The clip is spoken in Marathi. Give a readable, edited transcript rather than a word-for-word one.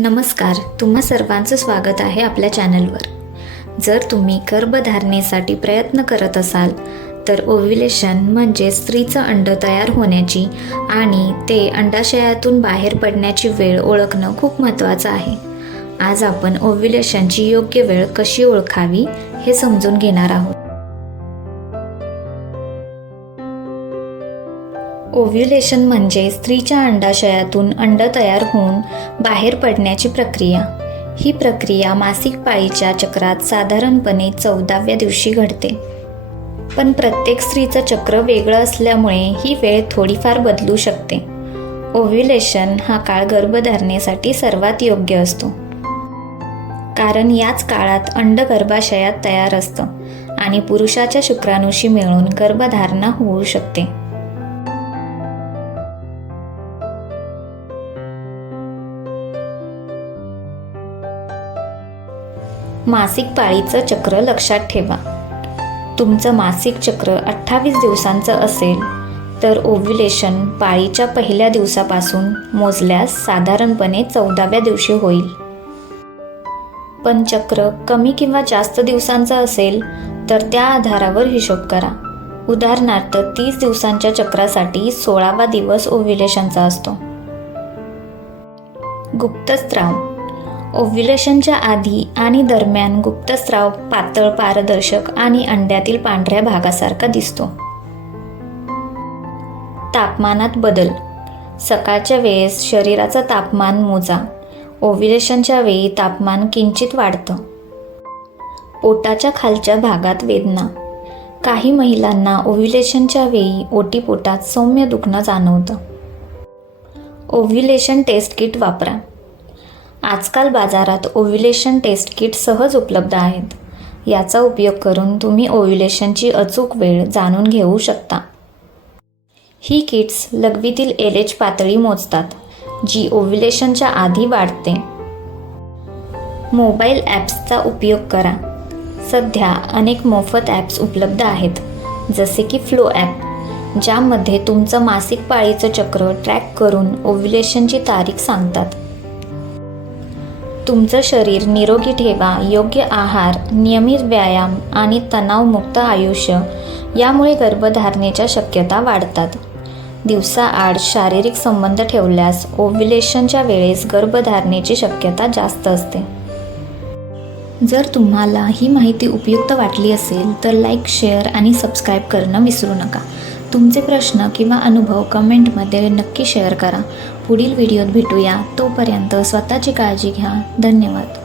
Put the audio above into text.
नमस्कार, तुम्हा सर्वांचं स्वागत आहे आपल्या चॅनलवर. जर तुम्ही गर्भधारणेसाठी प्रयत्न करत असाल तर ओव्ह्युलेशन म्हणजे स्त्रीचं अंड तयार होण्याची आणि ते अंडाशयातून बाहेर पडण्याची वेळ ओळखणं खूप महत्त्वाचं आहे. आज आपण ओव्ह्युलेशनची योग्य वेळ कशी ओळखावी हे समजून घेणार आहोत. ओव्ह्युलेशन म्हणजे स्त्रीच्या अंडाशयातून अंड तयार होऊन बाहेर पडण्याची प्रक्रिया. ही प्रक्रिया मासिक पाळीच्या चक्रात साधारणपणे 14व्या दिवशी घडते. पण प्रत्येक स्त्रीचं चक्र वेगळं असल्यामुळे ही वेळ थोडीफार बदलू शकते. ओव्ह्युलेशन हा काळ गर्भधारणेसाठी सर्वात योग्य असतो, कारण याच काळात अंड गर्भाशयात तयार असतं आणि पुरुषाच्या शुक्राणूशी मिळून गर्भधारणा होऊ शकते. मासिक पाळीचं चक्र लक्षात ठेवा. तुमचं मासिक चक्र 28 दिवसांचं असेल तर ओव्ह्युलेशन पाळीच्या पहिल्या दिवसापासून मोजल्यास साधारणपणे 14व्या दिवशी होईल. पण चक्र कमी किंवा जास्त दिवसांचं असेल तर त्या आधारावर हिशोब करा. उदाहरणार्थ 30 दिवसांच्या चक्रासाठी 16वा दिवस ओव्ह्युलेशनचा असतो. गुप्तस्राव. ओव्ह्युलेशनच्या आधी आणि दरम्यान गुप्तस्राव पातळ, पारदर्शक आणि अंड्यातील पांढऱ्या भागासारखा दिसतो. तापमानात बदल. सकाळच्या वेळेस शरीराचं तापमान मोजा. ओव्ह्युलेशनच्या वेळी तापमान किंचित वाढतं. पोटाच्या खालच्या भागात वेदना. काही महिलांना ओव्ह्युलेशनच्या वेळी ओटीपोटात सौम्य दुखणं जाणवतं. ओव्ह्युलेशन टेस्ट किट वापरा. आजकाल बाजारात ओव्ह्युलेशन टेस्ट किट सहज उपलब्ध आहेत. याचा उपयोग करून तुम्ही ओव्ह्युलेशनची अचूक वेळ जाणून घेऊ शकता. ही किट्स लघवीतील LH पातळी मोजतात, जी ओव्ह्युलेशनच्या आधी वाढते. मोबाईल ॲप्सचा उपयोग करा. सध्या अनेक मोफत ॲप्स उपलब्ध आहेत, जसे की फ्लो ॲप, ज्यामध्ये तुमचं मासिक पाळीचं चक्र ट्रॅक करून ओव्ह्युलेशनची तारीख सांगतात. तुमचं शरीर निरोगी ठेवा. योग्य आहार, नियमित व्यायाम आणि तणावमुक्त आयुष्य यामुळे गर्भधारणेच्या शक्यता वाढतात. दिवसाआड शारीरिक संबंध ठेवल्यास ओव्ह्युलेशनच्या वेळेस गर्भधारणेची शक्यता जास्त असते. जर तुम्हाला ही माहिती उपयुक्त वाटली असेल तर लाईक, शेअर आणि सबस्क्राईब करणं विसरू नका. तुमचे प्रश्न किंवा अनुभव कमेंटमध्ये नक्की शेअर करा. पुढील व्हिडिओत भेटूया. तोपर्यंत स्वतःची काळजी घ्या. धन्यवाद.